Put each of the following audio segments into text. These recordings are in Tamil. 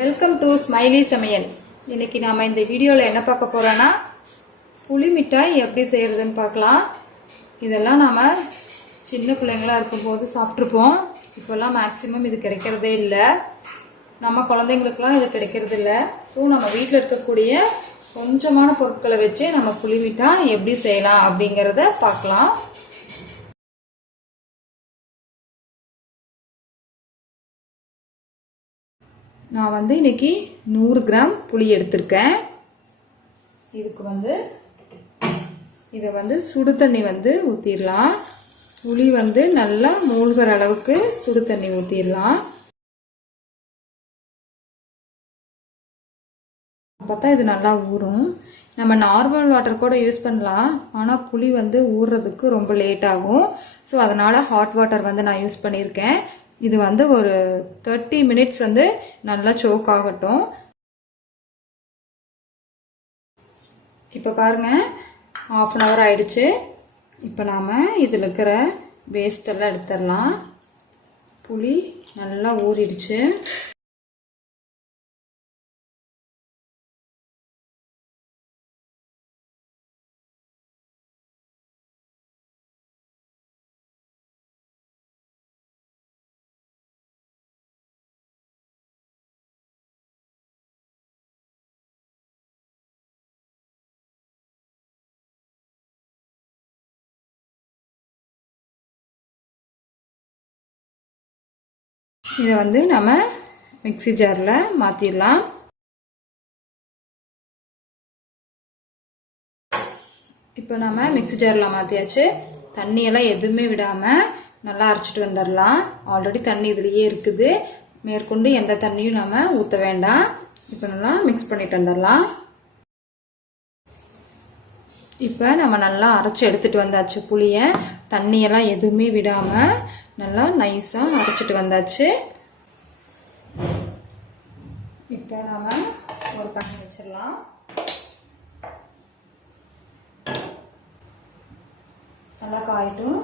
வெல்கம் டு ஸ்மைலி சமையல். இன்னைக்கு நாம இந்த வீடியோவில் என்ன பார்க்க போறோம்னா புளி மிட்டாய் எப்படி செய்யறதுன்னு பார்க்கலாம். இதெல்லாம் நாம சின்ன பிள்ளைங்களா இருக்கும்போது சாப்பிட்ருப்போம். இப்போல்லாம் மேக்சிமம் இது கிடைக்கிறதே இல்லை. நம்ம குழந்தைங்களுக்குலாம் இது கிடைக்கிறது இல்லை. ஸோ நம்ம வீட்டில் இருக்கக்கூடிய கொஞ்சமான பொருட்களை வச்சு நம்ம புளி மிட்டாய் எப்படி செய்யலாம் அப்படிங்கிறத பார்க்கலாம். நான் இன்னைக்கு 100 கிராம் புளி எடுத்திருக்கேன். இதுக்கு இதை சுடு தண்ணி ஊற்றிடலாம். புளி நல்லா மூழ்கிற அளவுக்கு சுடு தண்ணி ஊற்றிடலாம். பார்த்தா இது நல்லா ஊறும். நம்ம நார்மல் வாட்டர் கூட யூஸ் பண்ணலாம். ஆனால் புளி ஊறுறதுக்கு ரொம்ப லேட் ஆகும். ஸோ அதனால் ஹாட் வாட்டர் நான் யூஸ் பண்ணியிருக்கேன். இது ஒரு 30 மினிட்ஸ் நல்லா சோக் ஆகட்டும். இப்போ பாருங்க, 1/2 hour ஆயிடுச்சு. இப்போ நாம இதில் இருக்கிற வேஸ்ட் எல்லாம் எடுத்துடலாம். புளி நல்லா ஊறிடுச்சு. இதை நம்ம மிக்ஸி ஜாரில் மாற்றிடலாம். இப்போ நம்ம மிக்ஸி ஜாரில் மாற்றியாச்சு. தண்ணியெல்லாம் எதுவுமே விடாமல் நல்லா அரைச்சிட்டு வந்துடலாம். ஆல்ரெடி தண்ணி இதுலேயே இருக்குது. மேற்கொண்டு எந்த தண்ணியும் நம்ம ஊற்ற வேண்டாம். இப்போ நல்லா மிக்ஸ் பண்ணிட்டு வந்துடலாம். இப்போ நம்ம நல்லா அரைச்சி எடுத்துகிட்டு வந்தாச்சு. புளியை தண்ணியெல்லாம் எதுவுமே விடாமல் நல்லா நைஸாக அரைச்சிட்டு வந்தாச்சு. இப்போ நாம் ஒரு பண்ணி வச்சிடலாம். நல்லா காயட்டும்.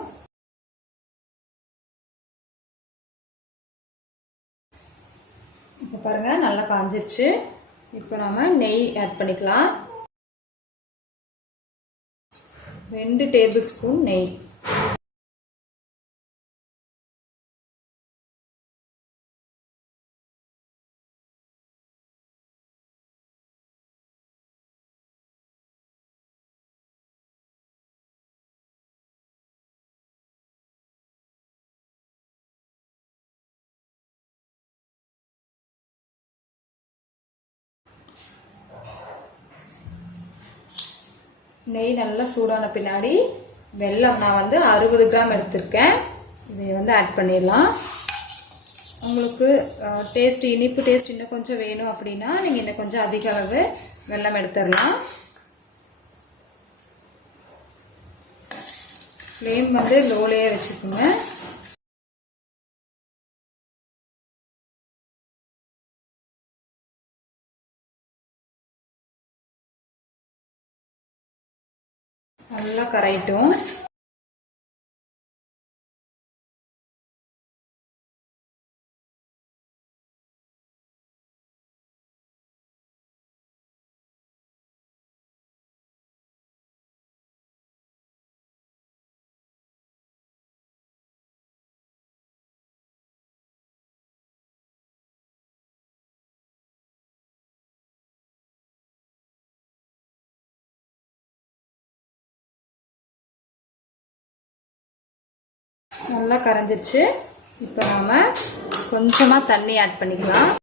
இப்போ பாருங்கள், நல்லா காஞ்சிருச்சு. இப்போ நாம் நெய் ஆட் பண்ணிக்கலாம். 2 டேபிள் ஸ்பூன் நெய். நெய் நல்லா சூடான பின்னாடி வெல்லம் நான் 60 கிராம் எடுத்திருக்கேன். இதை ஆட் பண்ணிடலாம். உங்களுக்கு இனிப்பு டேஸ்ட் இன்னும் கொஞ்சம் வேணும் அப்படின்னா நீங்கள் இன்னும் கொஞ்சம் அதிக அளவு வெல்லம் எடுத்துடலாம். ஃப்ளேம் லோலையே வச்சுக்கோங்க. நல்லா கரையட்டும். நல்லா கரைஞ்சிருச்சு. இப்போ நாம கொஞ்சமாக தண்ணி ஆட் பண்ணிக்கலாம்.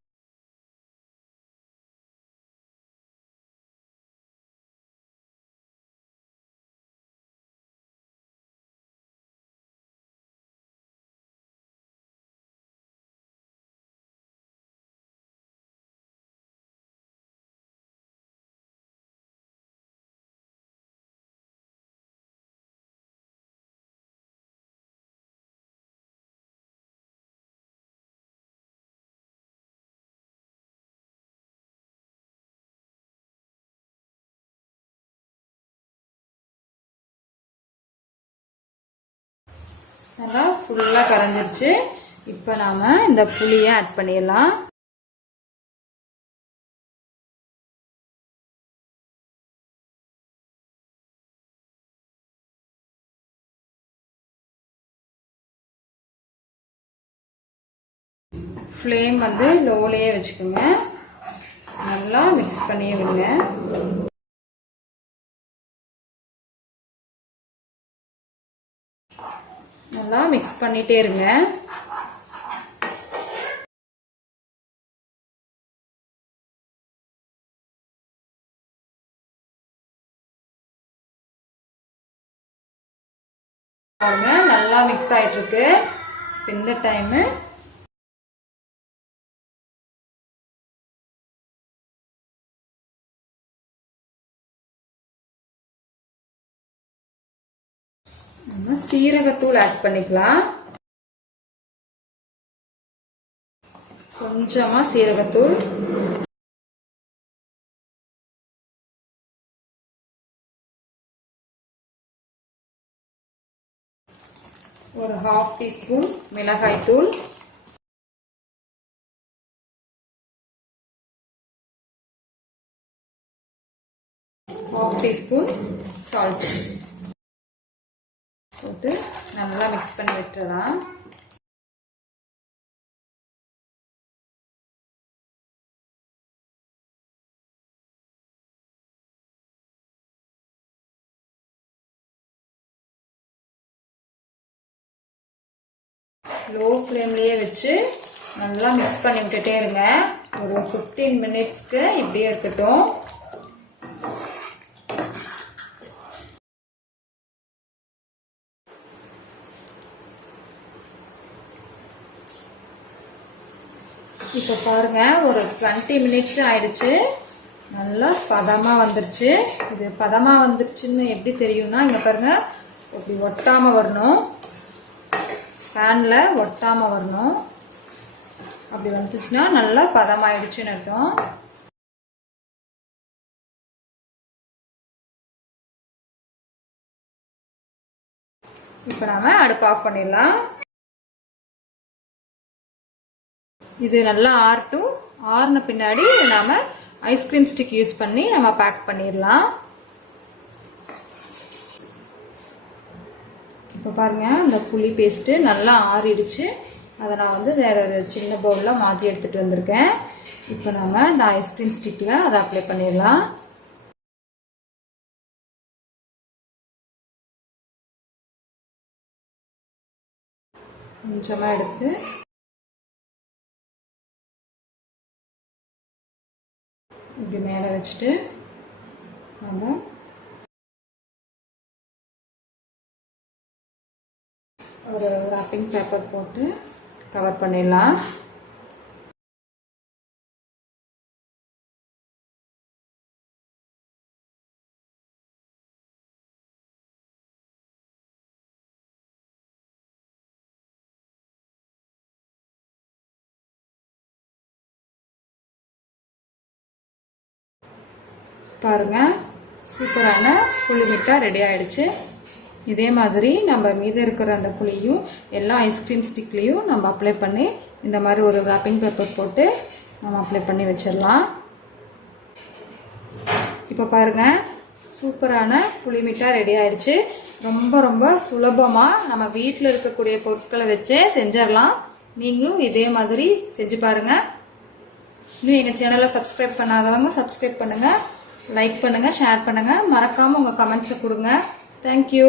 நல்லா ஃபுல்லாக கரைஞ்சிருச்சு. இப்போ நாம் இந்த புளியை ஆட் பண்ணிடலாம். ஃப்ளேம் வந்து லோலேயே வச்சுக்கோங்க. நல்லா மிக்ஸ் பண்ணி விடுங்க. நல்லா மிக்ஸ் பண்ணிட்டே இருங்க. பாருங்க நல்லா மிக்ஸ் ஆயிட்டு இருக்கு. இந்த டைம் நம்ம சீரகத்தூள் ஆட் பண்ணிக்கலாம். கொஞ்சமா சீரகத்தூள், ஒரு 1/2 டீஸ்பூன் மிளகாய் தூள், ½ டீஸ்பூன் சால்ட் போட்டு நல்லா மிக்ஸ் பண்ணி விட்டுறலாம். லோ ஃப்ளேம்லேயே வச்சு நல்லா மிக்ஸ் பண்ணி விட்டுட்டே இருங்க. ஒரு 15 மினிட்ஸ்க்கு இப்படியே இருக்கட்டும். இப்போ பாருங்க ஒரு 20 மினிட்ஸ் ஆயிடுச்சு. நல்லா பதமாக வந்துருச்சு. இது பதமாக வந்துருச்சுன்னு எப்படி தெரியும்னா, இங்கே பாருங்க இப்படி ஒட்டாமல் வரணும், பேனில் ஒட்டாமல் வரணும். அப்படி வந்துச்சுன்னா நல்லா பதமாயிடுச்சுன்னு அர்த்தம். இப்போ நாம அடுப்பு ஆஃப் பண்ணிடலாம். இது நல்லா ஆறுன பின்னாடி நாம ஐஸ்கிரீம் ஸ்டிக் யூஸ் பண்ணி நம்ம பேக் பண்ணிடலாம். இப்போ பாருங்க இந்த புளி பேஸ்ட்டு நல்லா ஆறிடுச்சு. அதை நான் வந்து வேற ஒரு சின்ன பவுலில் மாற்றி எடுத்துகிட்டு வந்திருக்கேன். இப்போ நம்ம இந்த ஐஸ்கிரீம் ஸ்டிக்கில் அதை அப்ளை பண்ணிடலாம். கொஞ்சமாக எடுத்து இப்படி மேலே வச்சுட்டு நம்ம ஒரு ராப்பிங் பேப்பர் போட்டு கவர் பண்ணிடலாம். பாருங்க சூப்பரான புளி மிட்டாய் ரெடி ஆயிடுச்சு. இதே மாதிரி நம்ம மீத இருக்கிற அந்த புளியும் எல்லா ஐஸ்கிரீம் ஸ்டிக்லேயும் நம்ம அப்ளை பண்ணி இந்த மாதிரி ஒரு ராப்பிங் பேப்பர் போட்டு நம்ம அப்ளை பண்ணி வச்சிடலாம். இப்போ பாருங்க சூப்பரான புளி மிட்டாய் ரெடி ஆயிடுச்சு. ரொம்ப ரொம்ப சுலபமாக நம்ம வீட்டில் இருக்கக்கூடிய பொருட்களை வச்சே செஞ்சிடலாம். நீங்களும் இதே மாதிரி செஞ்சு பாருங்க. இன்னும் எங்கள் சேனலை சப்ஸ்கிரைப் பண்ணாதவங்க சப்ஸ்கிரைப் பண்ணுங்க, லைக் பண்ணுங்க, ஷேர் பண்ணுங்க, மறக்காம உங்க கமெண்ட்ஸை கொடுங்க. தேங்க்யூ.